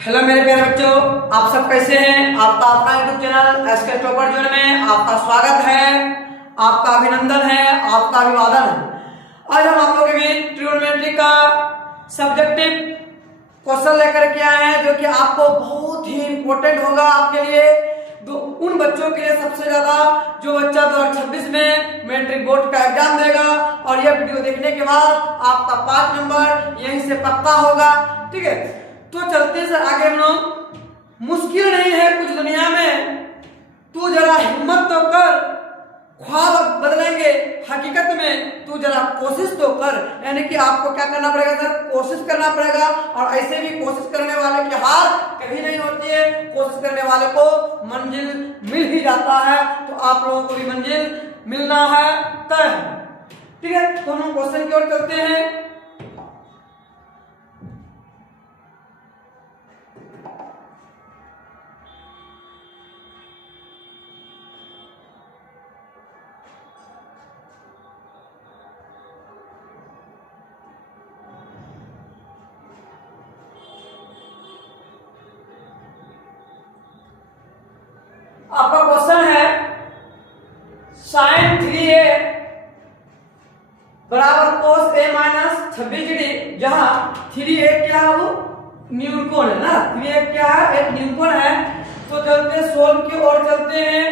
Hello मेरे प्यारे बच्चों, आप सब कैसे हैं। आपका अपना YouTube channel SK topper zone में आपका स्वागत है, आपका अभिनंदन है, आपका अभिवादन है। आज हम आप लोगों के बीच ट्रिग्नोमेट्री का सब्जेक्टिव क्वेश्चन लेकर के आए हैं, जो कि आपको बहुत ही इंपॉर्टेंट होगा आपके लिए, उन बच्चों के लिए सबसे ज्यादा जो बच्चा 2026 में मैट्रिक बोर्ड का एग्जाम देगा। और यह वीडियो देखने के बाद आपका 5 नंबर यहीं से पक्का होगा। ठीक है, तो चलते से आगे हम लोग। मुश्किल नहीं है कुछ दुनिया में, तू जरा हिम्मत तो कर, ख्वाब बदलेंगे हकीकत में, तू जरा कोशिश तो कर। यानी कि आपको क्या करना पड़ेगा सर, कोशिश करना पड़ेगा। और ऐसे भी कोशिश करने वाले की हार कभी नहीं होती है, कोशिश करने वाले को मंजिल मिल ही जाता है। तो आप लोगों को भी मंजिल मिलना है तय। ठीक है, तो हम क्वेश्चन की ओर चलते हैं। आपका क्वेश्चन है sin 3a बराबर cos a माइनस 26 डिग्री, जहां 3a क्या है, वो न्यूटन है ना। 3a क्या है, एक न्यूटन है। तो चलते सोल्व की ओर चलते हैं,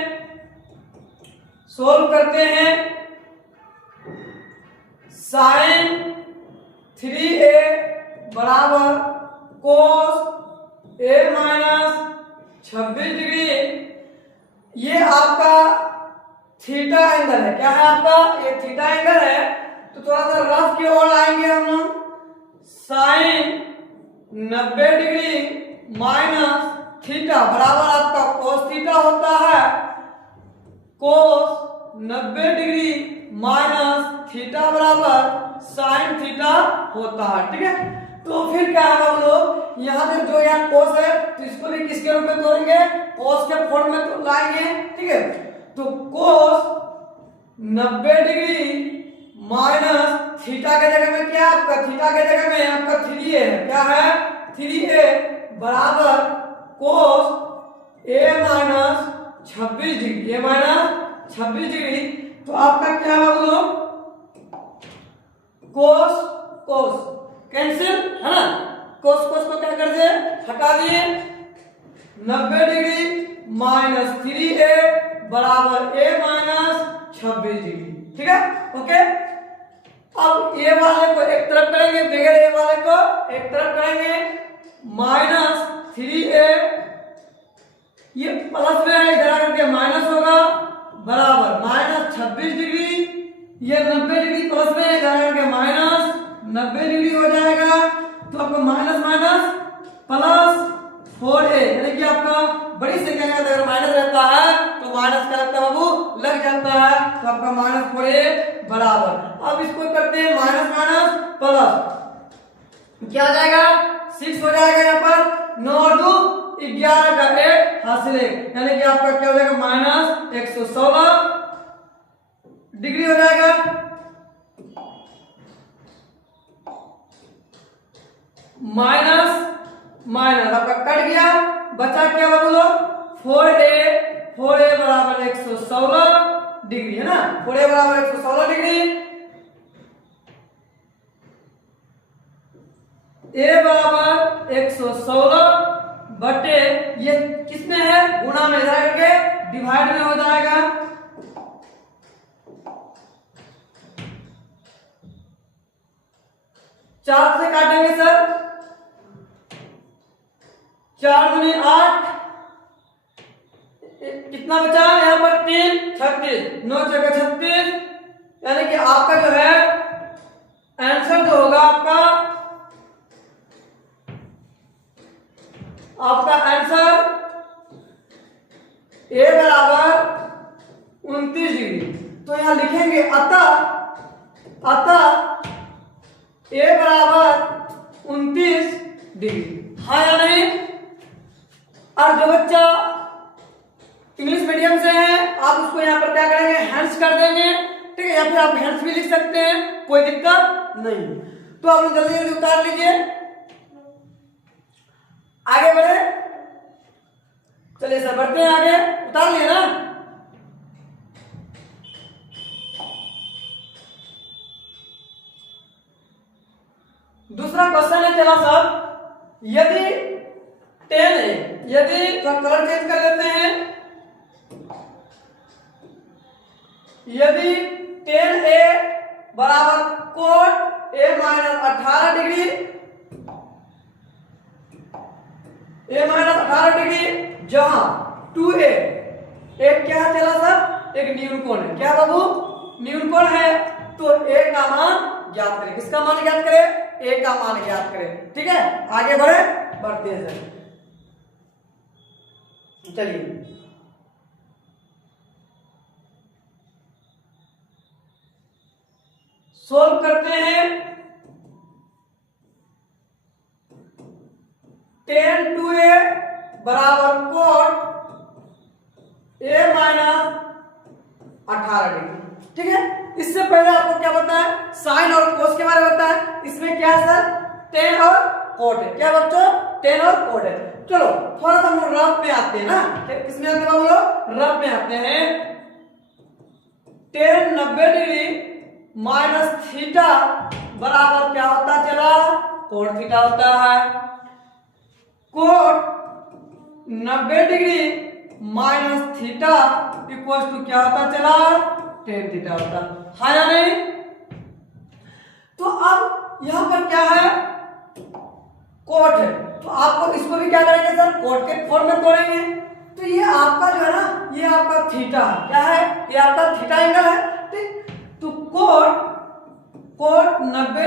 सोल्व करते हैं। sin 3a बराबर cos a माइनस 26 डिग्री, ये आपका थीटा एंगल है। क्या है आपका, ये थीटा एंगल है। तो थोड़ा सा रफ की ओर आएंगे हम लोग। साइन 90 डिग्री माइनस थीटा बराबर आपका कोस थीटा होता है। कोस 90 डिग्री माइनस थीटा बराबर साइन थीटा होता है। ठीक है, तो फिर क्या है हम लोग, यहाँ से जो यहाँ कोस है तो इसको भी किसके रूप में तोड़ेंगे, कोस के फॉर्म में तो लाएंगे। ठीक है, तो कोस 90 डिग्री माइनस थीटा के जगह में क्या आपका, थीटा के जगह में आपका 3a है। क्या है, 3a बराबर कोस a minus 26 degree, a minus 26 degree. तो आपका क्या है हम लोग, कोस कोस कैंसिल है ना, कोस कोस को क्या कर दिए, हटा दिए। 90 डिग्री माइनस 3a बराबर a माइनस 26 डिग्री। ठीक है, ओके। अब ये वाले को एक तरफ करेंगे, बगैर ये वाले को एक तरफ करेंगे। माइनस 3a, ये प्लस में है, इधर आकर के माइनस होगा, बराबर माइनस 26 डिग्री। ये 90 डिग्री प्लस में है, इधर आकर के माइनस 90 डिग्री हो जाएगा। तो आपको माइनस माइनस प्लस 4a, यानी कि आपका बड़ी संख्या के अगर माइनस रहता है तो माइनस क्या लगता है बाबू, लग जाता है। तो आपका माइनस 4a बराबर, अब इसको करते हैं माइनस माइनस प्लस, क्या हो जाएगा 6 हो जाएगा। यहाँ पर 9 और 2 11 का 8 हासिल 1, यानी कि आपका क्या हो जाएगा माइनस 116 डिग्री हो जाएगा। माइनस माइनस आपका कट गया, बचा क्या बोलो 4a बराबर 116 डिग्री है ना, 4a बराबर 116 डिग्री। a बराबर 116 बटे ये किसमें है, गुणा में जाएगा, डिवाइड में हो जाएगा। चार से काटेंगे सर, 4 दूनी 8, कितना बचा यहाँ पर 3 36, 9 जगह 36, यानी कि आपका जो है आंसर जो होगा आपका आंसर a बराबर 29 डिग्री। तो यहां लिखेंगे अतः a बराबर 29 डिग्री, हाँ या नहीं। और जो बच्चा इंग्लिश मीडियम से है आप उसको यहाँ पर क्या करेंगे, हैंड्स कर देंगे। ठीक है, या फिर आप हैंड्स भी लिख सकते हैं, कोई दिक्कत नहीं। तो आप जल्दी जल्दी उतार लीजिए। आगे बढ़े, चलिए सर बढ़ते हैं आगे, उतार लिए ना। दूसरा क्वेश्चन है, चला सर, यदि 10 है, यदि कलर चेंज कर लेते हैं, यदि 10a बराबर cot a minus 18 degree, a minus 18 degree, जहां 2a एक क्या चला सर, एक न्यून कोण है, क्या बाबू, न्यून कोण है, तो a का मान ज्ञात करें। किसका मान ज्ञात करें, a का मान ज्ञात करें। ठीक है, आगे बढ़े, बढ़ते हैं सर, चलिए सोल्व करते हैं। 10 2a बराबर कोट a माइनस 18 डिग्री। ठीक है, इससे पहले आपको क्या पता है, साइन और कोस के बारे में पता है। इसमें क्या है सर, टेन और कोट है। क्या बच्चों, टेन और कोट है। चलो थोड़ा सा हम लोग रफ में आते हैं ना, किसमें आते हैं बाबू लोग, रफ में आते हैं। 10 90 डिग्री माइनस थीटा बराबर क्या होता चला, कोट थीटा होता है। Cot 90 degree minus theta equal to क्या होता चला, टेन थीटा होता है या नहीं। तो अब यहां पर क्या है, कोट है, तो आपको इसको भी क्या करेंगे सर, कोट के फॉर्म में तोड़ेंगे। तो ये आपका जो है ना, ये आपका थीटा है, क्या है, ये आपका थीटा एंगल है। ठीक, तो कोट 90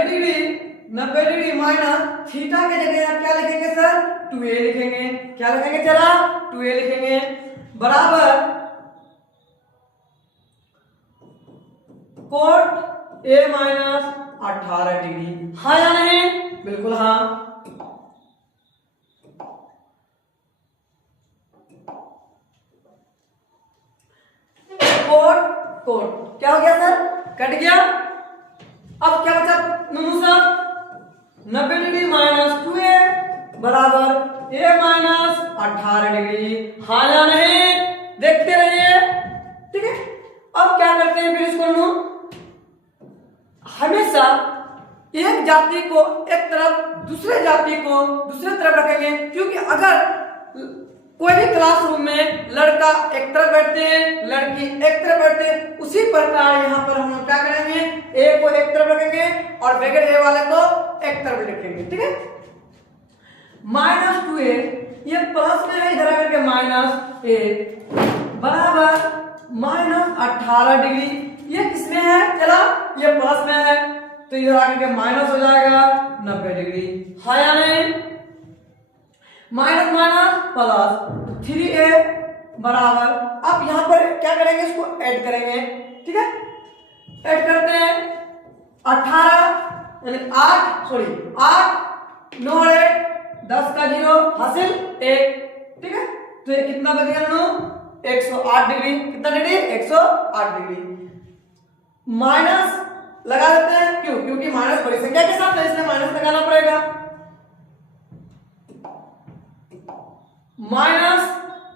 डिग्री माइनस थीटा के जगह आप क्या लिखेंगे सर, 2a लिखेंगे। क्या लिखेंगे चला, 2a लिखेंगे, बराबर कोट a माइनस 18 डिग्री। हाँ या नहीं, बिल्कुल हाँ। कोट क्या हो गया सर, कट गया। अब क्या बचा नूनू साहब, 90 डिग्री माइनस 2a बराबर a माइनस 18 डिग्री। हाँ या नहीं, देखते रहिए। ठीक है, अब क्या करते हैं फिर इसको नूनू, हमेशा एक जाति को एक तरफ, दूसरे जाति को दूसरे तरफ रखेंगे। क्योंकि अगर कोई भी क्लासरूम में लड़का एक तरफ बैठते हैं, लड़की एक तरफ बैठते हैं, उसी प्रकार यहाँ पर हम लोग क्या करेंगे, ए को एक तरफ रखेंगे और बगैर ए वाले को एक तरफ रखेंगे। ठीक है, माइनस 2a ये प्लस में है, इधर आकर के माइनस ए बराबर माइनस 18 डिग्री। ये किसमें है चला, ये प्लस में है, तो इधर आकर के माइनस हो जाएगा 90 डिग्री। हाँ या नहीं, माइनस माइनस प्लस 3a बराबर, अब यहां पर क्या करेंगे, इसको ऐड करेंगे। ठीक है, ऐड करते हैं 18 यानी 8 9 10 का 0 हासिल 1। ठीक है, तो ये कितना बच गया नो, 108 डिग्री। कितना डिग्री, 108 डिग्री। माइनस लगा देते हैं, क्यों, क्योंकि माइनस बड़ी संख्या के साथ है, इसलिए माइनस लगाना पड़ेगा। माइनस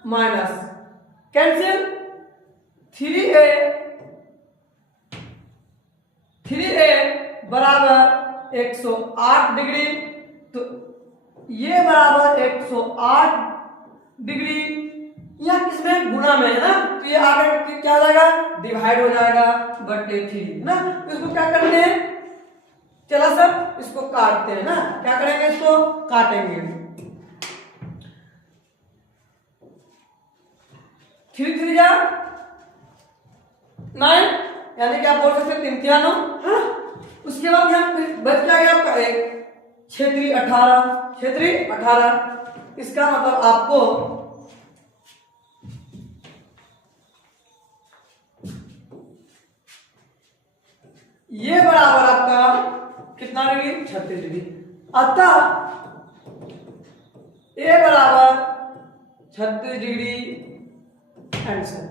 माइनस कैंसिल, 3a बराबर 108 डिग्री। तो ये बराबर 108 डिग्री, यह किसमें, गुणा में है ना, तो ये आगे क्या हो जाएगा, डिवाइड हो जाएगा बटे 3 है ना। तो इसको क्या करते हैं, चला सर इसको काटते हैं ना, क्या करेंगे, इसको काटेंगे। 3 3 जा 9 यानी कि आप बोल सकते 3 3 9 है। उसके बाद यहाँ बच क्या गया आपका 1 6 3 18। इसका मतलब आपको ये बराबर आपका कितना डिग्री, 36 डिग्री। अतः ए बराबर 36 डिग्री आंसर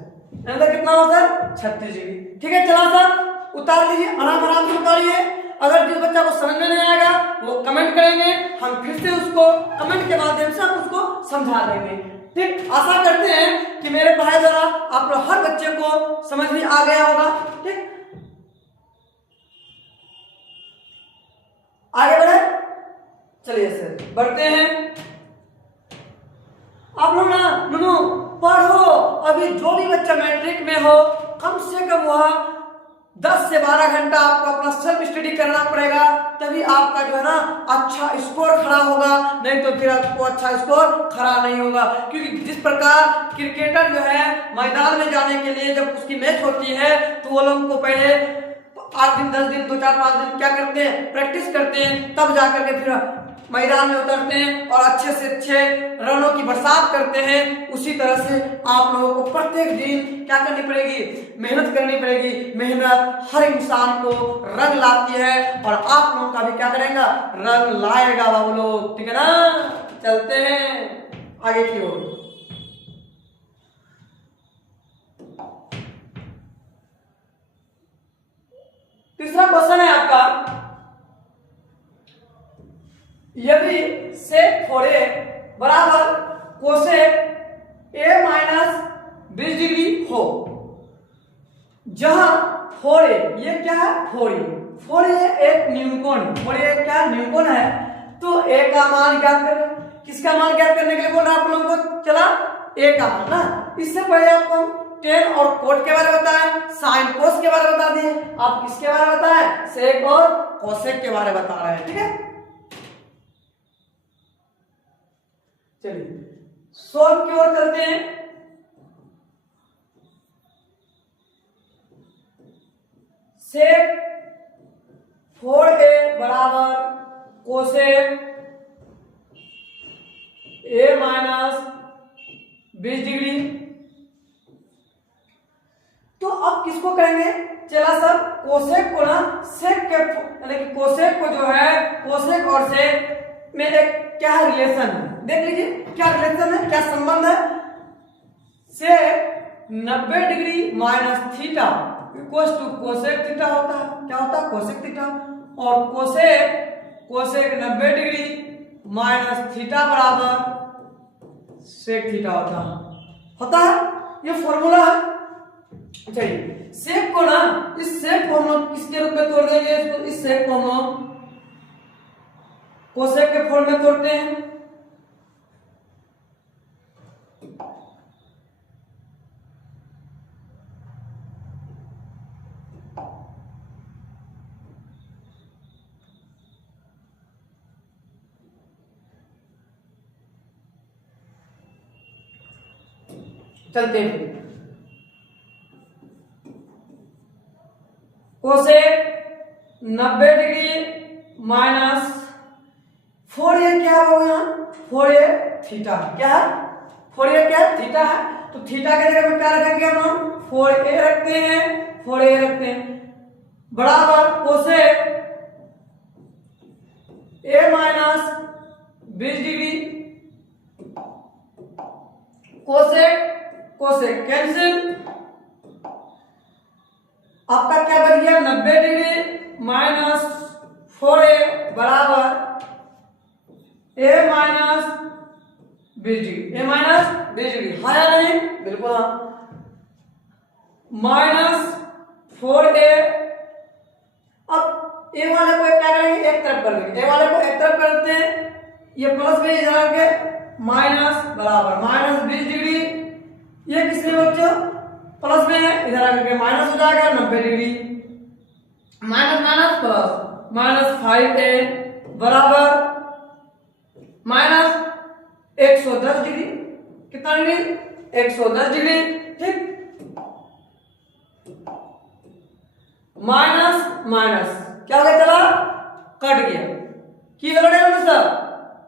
कितना हो सर, 36 डिग्री। ठीक है, चला सर उतार लीजिए, आराम आराम से उतारिए। अगर जिस बच्चा को समझ में नहीं आएगा वो कमेंट करेंगे, हम फिर से उसको कमेंट के माध्यम से हम उसको समझा देंगे। ठीक, आशा करते हैं कि मेरे पढ़ाई द्वारा आप लोग हर बच्चे को समझ में आ गया होगा। ठीक, आगे बढ़े, चलिए सर बढ़ते हैं। आप लोग ना नुनू पढ़ो, अभी जो भी बच्चा मैट्रिक में हो कम से कम वह 10 से 12 घंटा आपको अपना सेल्फ स्टडी करना पड़ेगा, तभी आपका जो है ना अच्छा स्कोर खड़ा होगा, नहीं तो फिर आपको अच्छा स्कोर खड़ा नहीं होगा। क्योंकि जिस प्रकार क्रिकेटर जो है मैदान में जाने के लिए जब उसकी मैच होती है तो वो लोग को पहले 8 दिन 10 दिन 2 4 5 दिन क्या करते हैं, प्रैक्टिस करते हैं, तब जाकर के फिर मैदान में उतरते हैं और अच्छे से अच्छे रनों की बरसात करते हैं। उसी तरह से आप लोगों को प्रत्येक दिन क्या करनी पड़ेगी, मेहनत करनी पड़ेगी। मेहनत हर इंसान को रंग लाती है और आप लोगों का भी क्या करेगा, रंग लाएगा बाबू लोग। ठीक है ना, चलते हैं आगे की ओर। तीसरा क्वेश्चन है आपका, यदि सेक 4a बराबर कोसेक a माइनस 20 डिग्री हो, जहां 4a ये क्या है, 4a एक न्यूनकोण, 4a क्या न्यूनकोण है, तो a का मान ज्ञात करें। किसका मान ज्ञात करने के लिए बोल रहा है आप लोगों को, चला a का मान ना। इससे पहले आपको टेन और कोट के बारे में बताएं, साइन कोस के बारे में बता दिए, आप किसके बारे में बताएं, सेक और कोसेक के बारे में बता रहे हैं। ठीक है, चलिए सोल्व की ओर चलते हैं। सेक 4a बराबर कोसेक a माइनस 20 डिग्री, तो अब किसको कहेंगे, चला सब कोसेक को ना सेक के यानी कि कोसेक को जो है, कोसेक और सेक में एक क्या रिलेशन है, देख लीजिए क्या रिलेशन है, क्या संबंध है। Sec 90 degree minus theta equals to cosec theta होता है। क्या होता है, कोसेक थीटा। और कोसेक 90 डिग्री माइनस थीटा बराबर सेक थीटा होता है। ये फॉर्मूला है। चलिए सेक को ना, इस सेक को हम लोग किसके रूप में तोड़ देंगे, इसको, इस सेक को हम लोग कोसेक के फॉर्म में तोड़ते हैं। चलते हैं, कोसेक 90 डिग्री माइनस 4a क्या होगा, 4a थीटा। क्या है, 4a क्या है, थीटा है। तो थीटा के जगह पे क्या रखेंगे हम, 4a रखते हैं बराबर cosec a minus 20 degree, cosec cancel, आपका क्या बच गया, 90 डिग्री माइनस 4a बराबर a minus 20 degree, a minus 20 degree, हाँ या नहीं, बिल्कुल हाँ। माइनस 4a, अब a वाले को क्या करेंगे, एक तरफ कर देंगे, a वाले को एक तरफ करते हैं, ये प्लस में इधर के माइनस बराबर माइनस 20 डिग्री, ये किसमें बच्चों प्लस में है, इधर आकर के माइनस हो जाएगा 90 degree, minus minus plus, minus 5a बराबर माइनस 110 डिग्री, कितना डिग्री, 110 डिग्री। ठीक, माइनस माइनस क्या हो गया, चला कट गया, की गलो सर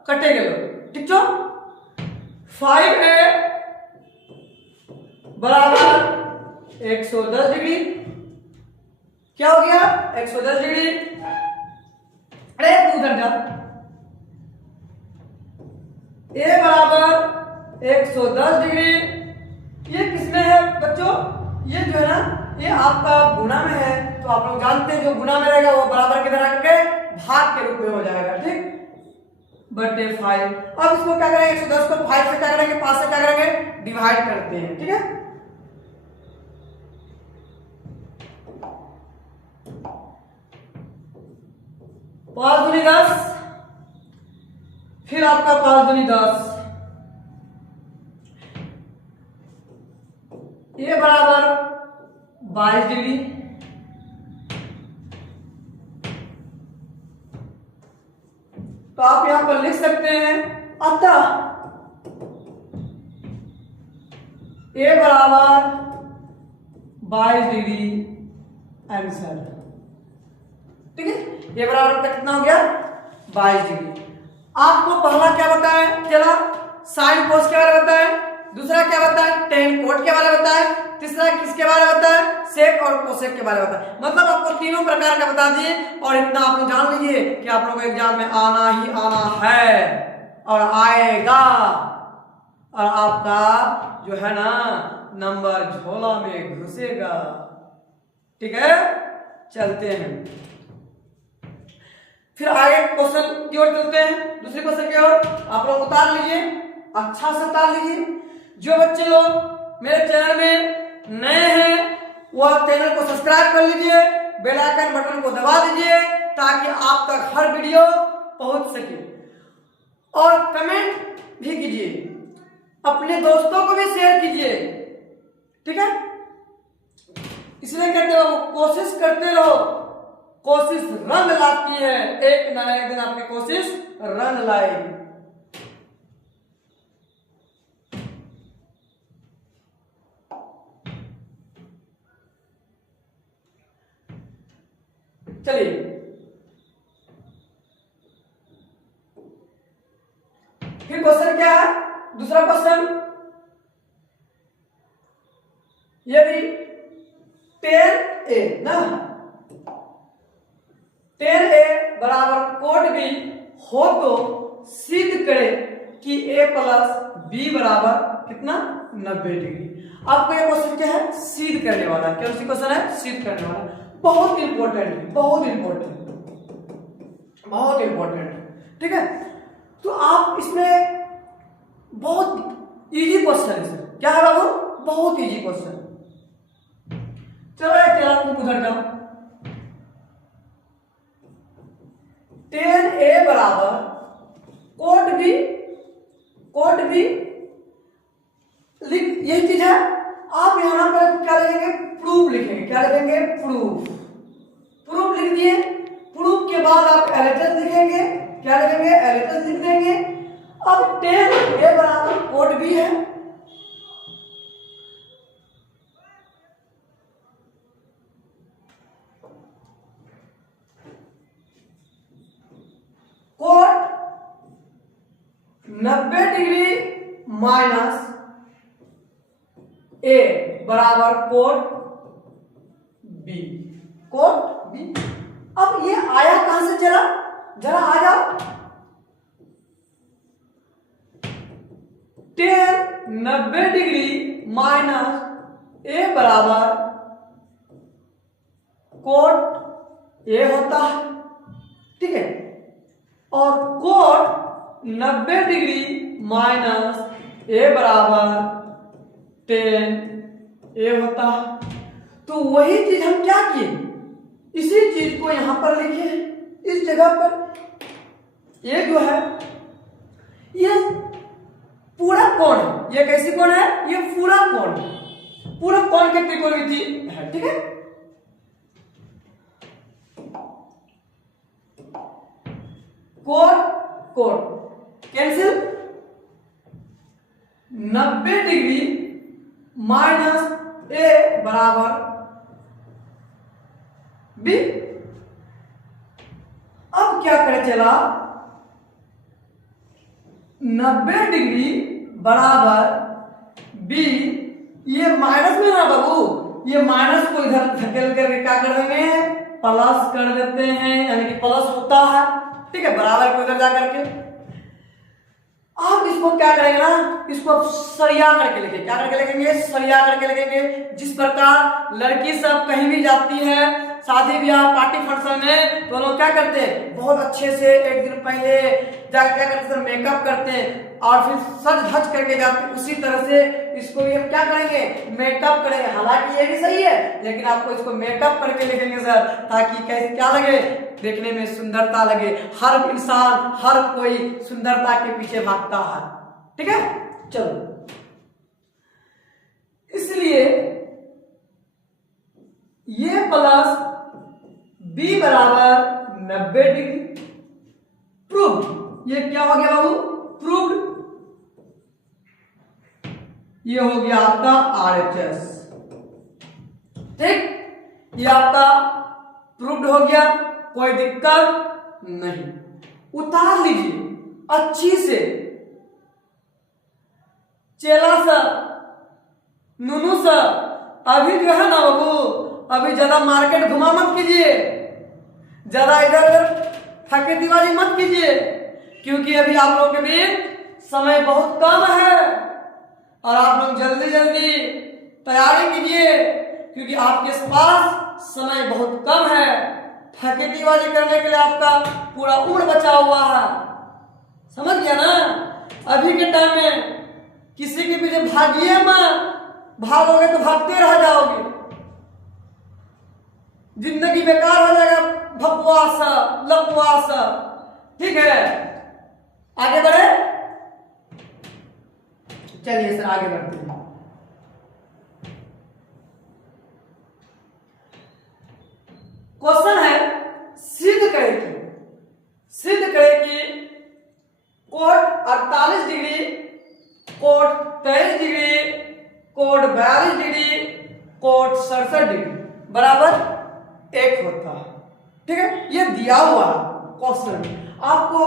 कटे गलो। ठीक छो, 5a बराबर 110 डिग्री, क्या हो गया 110 डिग्री, अरे उधर जा, a बराबर 110 डिग्री, ये किसमें है बच्चों, ये जो है ना ये आपका गुणा में है, तो आप लोग जानते हैं जो गुणा में रहेगा वो बराबर किधर आके भाग के रूप में हो जाएगा, ठीक, बटे 5। अब इसको क्या करेंगे, 110 को 5 से क्या करेंगे, 5 से क्या करेंगे, डिवाइड करते हैं, ठीक है। पांच दूनी 10, फिर आपका 5 दूनी 10, ये बराबर 22 डिग्री। तो आप यहां पर लिख सकते हैं, अतः ए बराबर 22 डिग्री आंसर, ठीक है। ये बराबर आपका कितना हो गया, 22 डिग्री। आपको पहला क्या बताया, चला साइन कोस के बारे में बताया, दूसरा क्या बताया, टेन कोट के बारे में बताया, तीसरा किसके बारे में बताया, सेक और कोसेक के बारे में बताया। मतलब आपको तीनों प्रकार का बता दिए, और इतना आप लोग जान लीजिए कि आप लोगों को एग्जाम में आना ही आना है और आएगा, और आपका जो है ना नंबर झोला में घुसेगा, ठीक है। चलते हैं फिर आगे क्वेश्चन की ओर चलते हैं, दूसरे क्वेश्चन की ओर। आप लोग उतार लीजिए, अच्छा से उतार लीजिए। जो बच्चे लोग मेरे चैनल में नए हैं वह चैनल को सब्सक्राइब कर लीजिए, बेल आइकन बटन को दबा दीजिए ताकि आप तक हर वीडियो पहुंच सके, और कमेंट भी कीजिए, अपने दोस्तों को भी शेयर कीजिए, ठीक है। इसलिए कहते हो कोशिश करते रहो, कोशिश रंग लाती है, एक ना एक दिन आपकी कोशिश रंग लाएगी। चलिए फिर क्वेश्चन क्या है, दूसरा क्वेश्चन, यदि 10a ना 10a बराबर कोट b हो तो सिद्ध करे कि a प्लस b बराबर कितना, 90 डिग्री। आपको ये क्वेश्चन क्या है, सिद्ध करने वाला, क्या क्वेश्चन है, सिद्ध करने वाला। बहुत इंपॉर्टेंट है, बहुत इंपॉर्टेंट, बहुत इंपॉर्टेंट, ठीक है। तो आप इसमें बहुत इजी क्वेश्चन है, क्या है बाबू, बहुत इजी क्वेश्चन। चलो चला उधर जाओ, 10a बराबर कोट बी लिख, यही चीज है। आप यहां पर क्या लिखेंगे, प्रूफ लिखेंगे, क्या लिखेंगे, प्रूफ लिख दिए। प्रूफ के बाद आप एलएचएस लिखेंगे, क्या लिखेंगे, एलएचएस लिख देंगे। अब 10a बराबर कोट बी है, कोट 90 डिग्री माइनस ए बराबर कोट बी, कोट बी। अब ये आया कहां से, जरा जरा आ जाओ, 90 डिग्री माइनस ए बराबर कोट ए होता है, ठीक है, और कोट 90 डिग्री माइनस ए बराबर 10 ए होता है। तो वही चीज हम क्या किए, इसी चीज को यहां पर लिखे, इस जगह पर। ये जो है ये पूरा कोण है, ये कैसी कोण है, ये पूरा कोण है, पूरा कोण की त्रिकोणमिति है, ठीक है। कोट कैंसिल, 90 डिग्री माइनस ए बराबर बी। अब क्या करें, चला 90 डिग्री बराबर बी, ये माइनस में ना बाबू, ये माइनस को इधर धकेल करके क्या कर देंगे, प्लस कर देते हैं, यानी कि प्लस होता है, ठीक है, बराबर को इधर जा करके। आप इसको क्या करेंगे ना, इसको सरिया करके लिखेंगे, क्या करके लिखेंगे, सरिया करके लिखेंगे। जिस प्रकार लड़की सब कहीं भी जाती है शादी ब्याह पार्टी फंक्शन में तो लोग क्या करते हैं, बहुत अच्छे से एक दिन पहले जाकर क्या करते हैं, मेकअप करते हैं और फिर सज धज करके जाते हैं। उसी तरह से इसको भी हम क्या करेंगे, मेकअप करेंगे। हालांकि ये भी सही है, लेकिन आपको इसको मेकअप करके लिखेंगे सर, ताकि कैसे क्या लगे, देखने में सुंदरता लगे। हर इंसान, हर कोई सुंदरता के पीछे भागता है। ठीक है, चलो। इसलिए ये प्लस बी बराबर 90 डिग्री प्रूव्ड। ये क्या हो गया बाबू, प्रूव्ड। ये हो गया आपका RHS। ठीक, ये आपका प्रूव्ड हो गया, कोई दिक्कत नहीं। उतार लीजिए अच्छी से। चेला सर, नूनू सर, अभी जो है ना बाबू, अभी ज्यादा मार्केट घुमा मत कीजिए, ज्यादा इधर उधर ठकेतीबाजी मत कीजिए, क्योंकि अभी आप लोगों के बीच समय बहुत कम है और आप लोग जल्दी जल्दी तैयारी कीजिए, क्योंकि आपके पास समय बहुत कम है। ठकेतीबाजी करने के लिए आपका पूरा उम्र बचा हुआ है, समझ गया ना। अभी के टाइम में किसी के पीछे भागिए मत, भागोगे तो भागते रह जाओगे, जिंदगी बेकार हो जाएगा, बकवास लकवास। ठीक है, आगे बढ़े, चलिए सर आगे बढ़ते हैं। क्वेश्चन है, सिद्ध करे कि cot 48 degree, cot 23 degree, cot 42 degree, cot 67 degree बराबर एक होता है। ठीक है, ये दिया हुआ क्वेश्चन आपको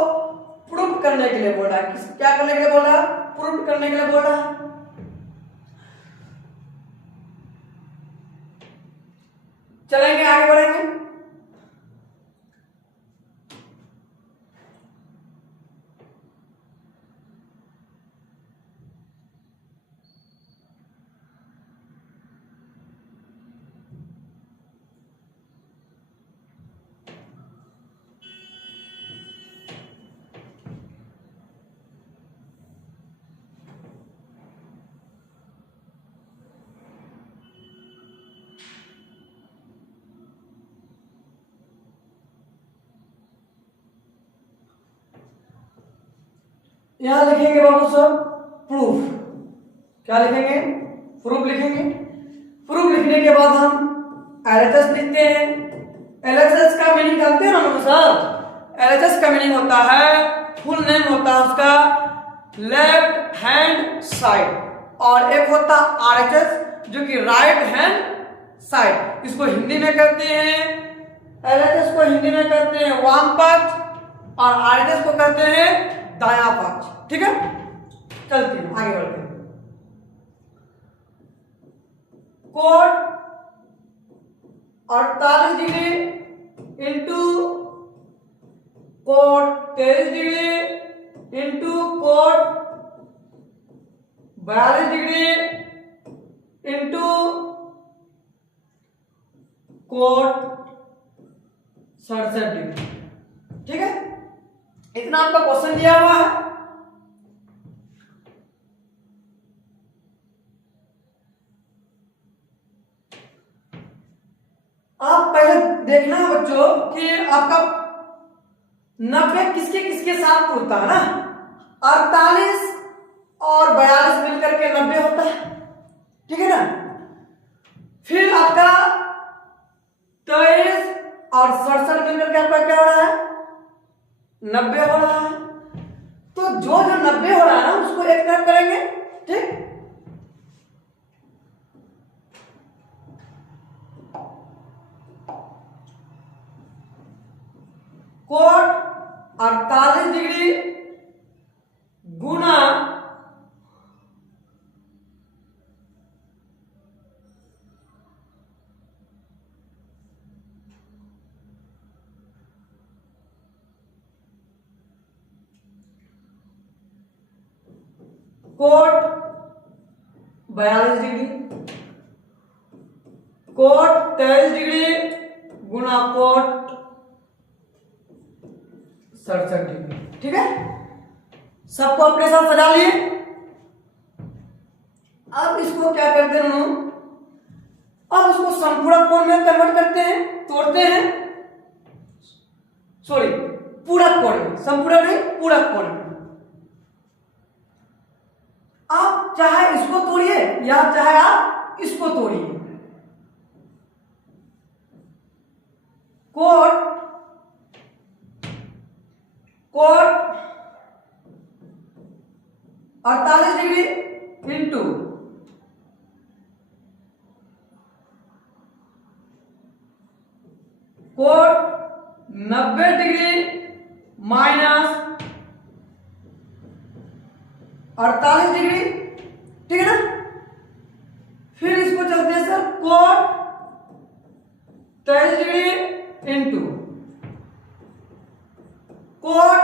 प्रूव करने के लिए बोल रहा है। क्या करने के लिए बोल रहा है, प्रूव करने के लिए बोल रहा है। चलेंगे, आगे बढ़ेंगे। यहां लिखेंगे बाबू साहब प्रूफ। क्या लिखेंगे, प्रूफ लिखेंगे। प्रूफ लिखने के बाद हम LHS लिखते हैं। LHS का मीनिंग जानते हैं ना बाबू साहब, LHS का मीनिंग होता है, फुल नेम होता है उसका लेफ्ट हैंड साइड, और एक होता RHS जो कि राइट हैंड साइड। इसको हिंदी में करते हैं, LHS को हिंदी में करते हैं वाम पक्ष, और RHS को करते हैं दायां पक्ष। ठीक है, चलते हैं आगे बढ़ते हैं। Cot 48 degree into cot 23 degree into cot 42 degree into cot 67 degree. ठीक है, इतना आपका क्वेश्चन दिया हुआ है। आप पहले देखना है बच्चों कि आपका 90 किसके किसके साथ पूरता है ना। 48 और 42 मिलकर के 90 होता है। ठीक है ना, फिर आपका 23 और 67 मिलकर के आपका क्या हो रहा है, 90 हो रहा है। तो जो 90 हो रहा है ना उसको एक तरफ करेंगे। ठीक, कोट 48 डिग्री गुना कोट 42 डिग्री, कोट 23 डिग्री गुना कोट 67 डिग्री। ठीक है, सबको अपने साथ सजा लिए। अब इसको क्या करते हैं, अब उसको संपूरक कोण में कन्वर्ट करते हैं, तोड़ते हैं, सॉरी पूरक कोण में, संपूरक नहीं पूरक कोण में। आप चाहे इसको तोड़िए या चाहे आप इसको तोड़िए। Cot 48 degree into cot 90 degree minus 48 degree. ठीक है ना, फिर इसको चलते हैं sir cot 23 degree into cot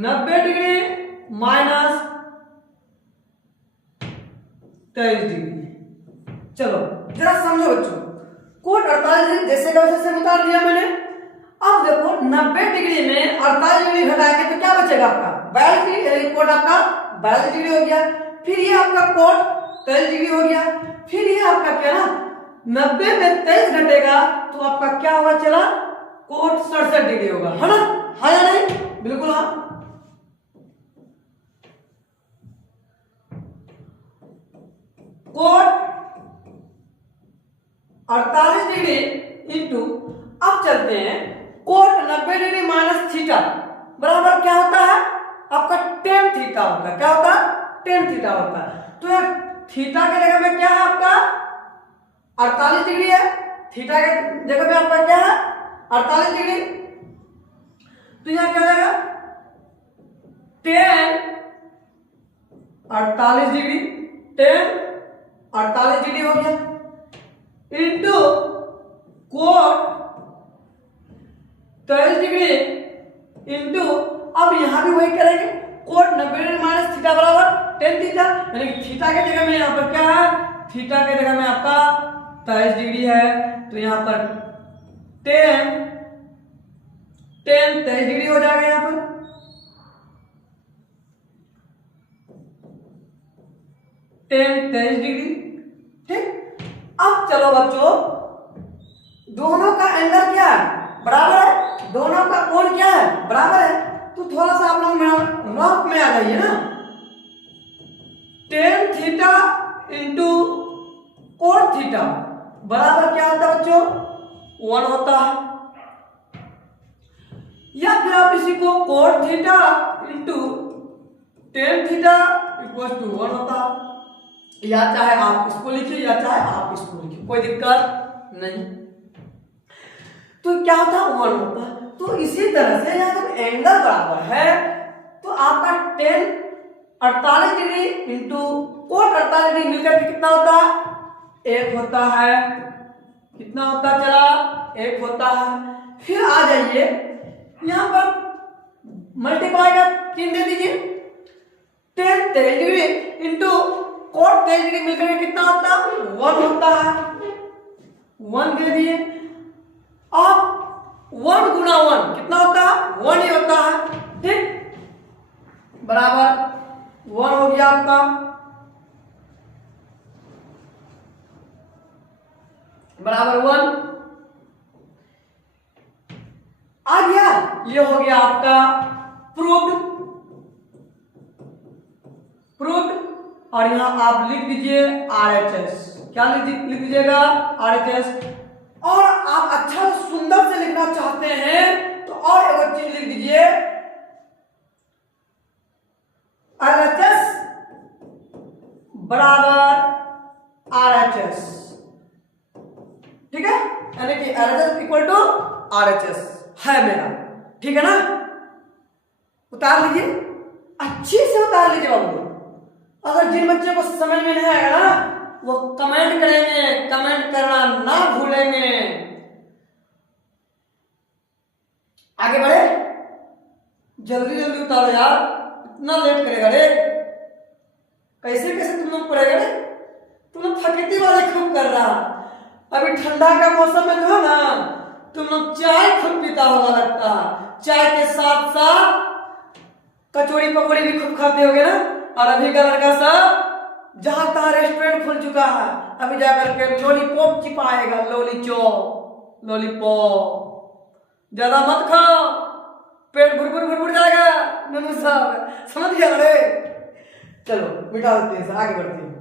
90 degree minus 23 degree. चलो जरा समझो बच्चों, कोट 48 डिग्री जैसे का वैसे उतार दिया मैंने। अब देखो 90 डिग्री में 48 डिग्री घटाएंगे तो क्या बचेगा आपका 42 डिग्री, कोट आपका 42 डिग्री हो गया। फिर ये आपका कोट 23 डिग्री हो गया। फिर ये आपका क्या ना 90 में 23 घटेगा तो आपका क्या होगा, चला कोट 67 डिग्री होगा, है ना, हाँ या नहीं? बिल्कुल हाँ। कोट 48 डिग्री इंटू, अब चलते हैं कोट 90 डिग्री माइनस थीटा बराबर क्या होता है आपका टेन थीटा होता है। क्या होता है, टेन थीटा होता है। तो यार थीटा के जगह में क्या है आपका 48 डिग्री है, थीटा के जगह में आपका क्या है 48 डिग्री। तो यहां क्या हो जाएगा टेन 48 डिग्री, टेन 48 डिग्री हो गया इंटू कोट 23 डिग्री इंटू, अब यहां भी वही करेंगे कोट 90 डिग्री माइनस थीटा बराबर टेन थीटा, यानी कि थीटा के जगह में यहां पर क्या है, थीटा के जगह में आपका 23 डिग्री है। तो यहां पर टेन 23 डिग्री हो जाएगा यहां पर। Ten 23 degree. ठीक, अब चलो बच्चों दोनों का एंगल क्या है बराबर है, दोनों का कोण क्या है बराबर है। तो थोड़ा सा आप लोग रफ में आ जाइए ना, tan theta into cot theta बराबर क्या होता है बच्चों 1 होता है। या फिर आप इसी को cot theta into tan theta equal to 1 होता है। या चाहे आप इसको लिखिए या चाहे आप इसको लिखिए, कोई दिक्कत नहीं। तो क्या होता है 1 होता है। तो इसी तरह से यहां जब एंगल बराबर है तो आपका ten 48 degree into coat 48 degree मिलकर के कितना होता है 1 होता है। कितना होता चला 1 होता है। फिर आ जाइए यहां पर मल्टीप्लाई का 3 दे दीजिए, ten 23 degree into cot 23 degree मिलकर के कितना होता है 1 होता है। 1 दे दिए, अब 1 गुना 1 कितना होता है 1 ही होता है। ठीक, बराबर 1 हो गया आपका। बराबर 1 आ गया। ये हो गया आपका प्रूव्ड। और यहां आप लिख दीजिए RHS। क्या लिख दीजिएगा RHS। और आप अच्छा सुंदर से लिखना चाहते हैं तो और एक चीज लिख दीजिए LHS बराबर RHS। ठीक है, यानी कि LHS इक्वल टू RHS है मेरा। ठीक है ना, उतार लीजिए, अच्छे से उतार लीजिए बाबू। अगर जिन बच्चे को समझ में नहीं आएगा ना वो कमेंट करेंगे, कमेंट करना ना भूलेंगे। आगे बढ़े, जल्दी जल्दी उतारो यार, इतना लेट करेगा रे, कैसे कैसे तुम लोग पढ़ेगा रे, तुम लोग फकीती वाले खूब कर रहा। अभी ठंडा का मौसम में जो है ना तुम लोग चाय खूब पीता होगा लगता है, चाय के साथ साथ कचौड़ी पकौड़ी भी खूब खाते होगे ना। और अभी का लड़का सब जहां तहां रेस्टोरेंट खुल चुका है, अभी जाकर के लॉलीपॉप चिपाएगा, लॉलीपॉप ज्यादा मत खाओ, पेट भुर जाएगा। ननू साहब समझ गया बड़े। चलो बिठा देते हैं, आगे बढ़ते हैं।